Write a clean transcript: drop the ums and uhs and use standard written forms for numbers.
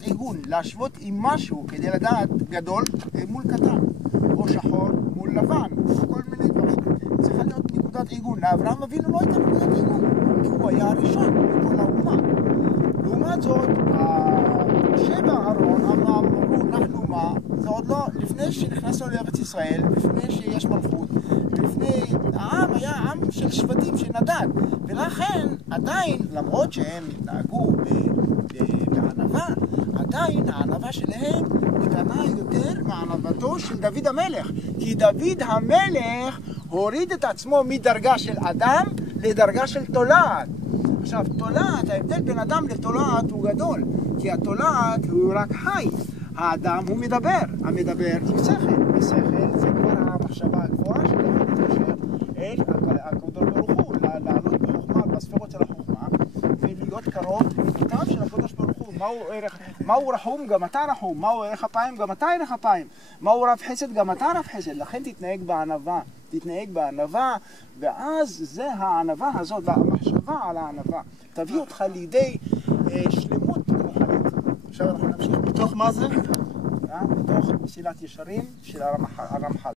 נקודת עיגון, להשוות עם משהו כדי לדעת גדול מול קטן, או שחור מול לבן, או כל מיני דברים. צריכה להיות נקודת עיגון. לאברהם אבינו לא הייתה נקודת עיגון, כי הוא היה הראשון בכל האומה. לעומת זאת, משה ואהרון אמרו, אנחנו מה? זה עוד לא, לפני שנכנסנו לארץ ישראל, לפני שיש מלכות, לפני, העם היה עם של שבטים שנדד, ולכן עדיין, למרות שהם התנהגו בענווה, עדיין הענווה שלהם קטנה יותר מענוותו של דוד המלך, כי דוד המלך הוריד את עצמו מדרגה של אדם לדרגה של תולעת. עכשיו, תולעת, ההבדל בין אדם לתולעת הוא גדול, כי התולעת הוא רק חי. האדם הוא מדבר, המדבר עם שכל. השכל זה כבר המחשבה הגבוהה שדוד מתקשר אל הקדוש ברוך הוא, לעלות בחוכמה, בספירות של החוכמה, ולהיות קרוב למידותיו של הקדוש ברוך הוא. מהו רחום? גם אתה רחום. מהו ערך אפיים? גם אתה ערך אפיים. מהו רב חסד? גם אתה רב חסד. לכן תתנהג בענווה. תתנהג בענווה, ואז זה הענווה הזאת, והמחשבה על הענווה תביא אותך לידי שלמות רוחנית. עכשיו אנחנו נמשיך. מתוך מה זה? מתוך מסילת ישרים של הרמח"ל.